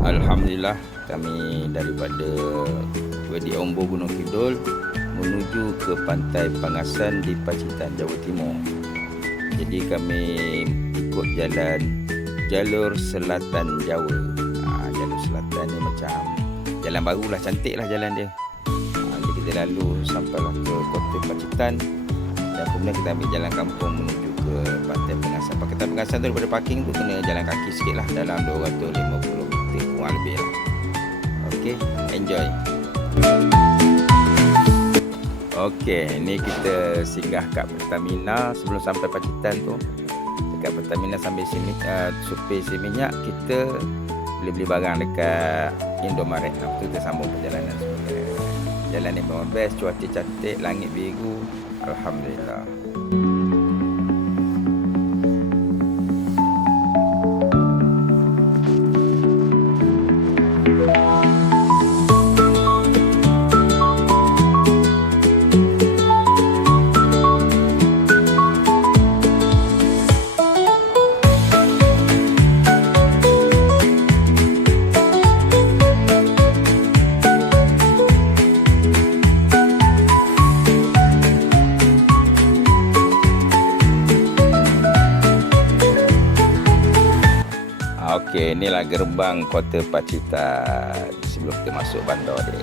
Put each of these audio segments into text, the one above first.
Alhamdulillah, kami daripada Wadi Ombo Gunung Kidul menuju ke Pantai Pangasan di Pacitan, Jawa Timur. Jadi kami ikut jalur selatan Jawa. Jalur selatan ni macam jalan barulah, cantik lah jalan dia. Jadi kita lalu sampailah ke kota Pacitan dan kemudian kita ambil jalan kampung menuju ke Pantai Pangasan. Pantai Pangasan tu daripada parking tu kena jalan kaki sikit lah, dalam 250 meter kurang lebih lah. Ok, enjoy. Ok, ni kita singgah kat Pertamina. Sebelum sampai Pacitan tu, dekat Pertamina sambil supir isi minyak, kita boleh beli barang dekat Indomaret. Lepas tu kita sambung perjalanan sebenarnya. Jalan ni memang best, cuaca cantik, langit biru. Alhamdulillah. Okey, inilah gerbang kota Pacitan sebelum kita masuk bandar dia.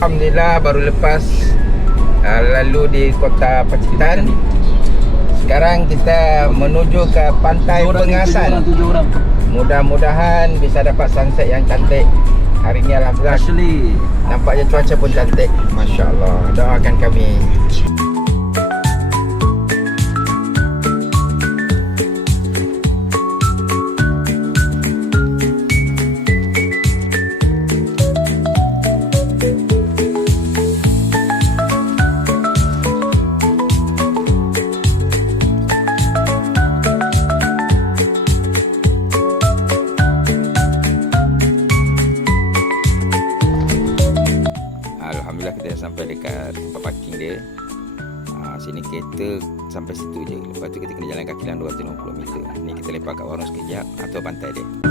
Alhamdulillah, baru lepas lalu di kota Pacitan. Sekarang kita menuju ke Pantai Pangasan. Mudah-mudahan bisa dapat sunset yang cantik. Hari ini alhamdulillah nampaknya cuaca pun cantik. Masya Allah, doakan kami. Alhamdulillah kita dah sampai dekat tempat parking dia. Sini kereta sampai situ je. Lepas tu kita kena jalan kaki dalam 250 meter. Ni kita lepak kat warung sekejap atau pantai dia.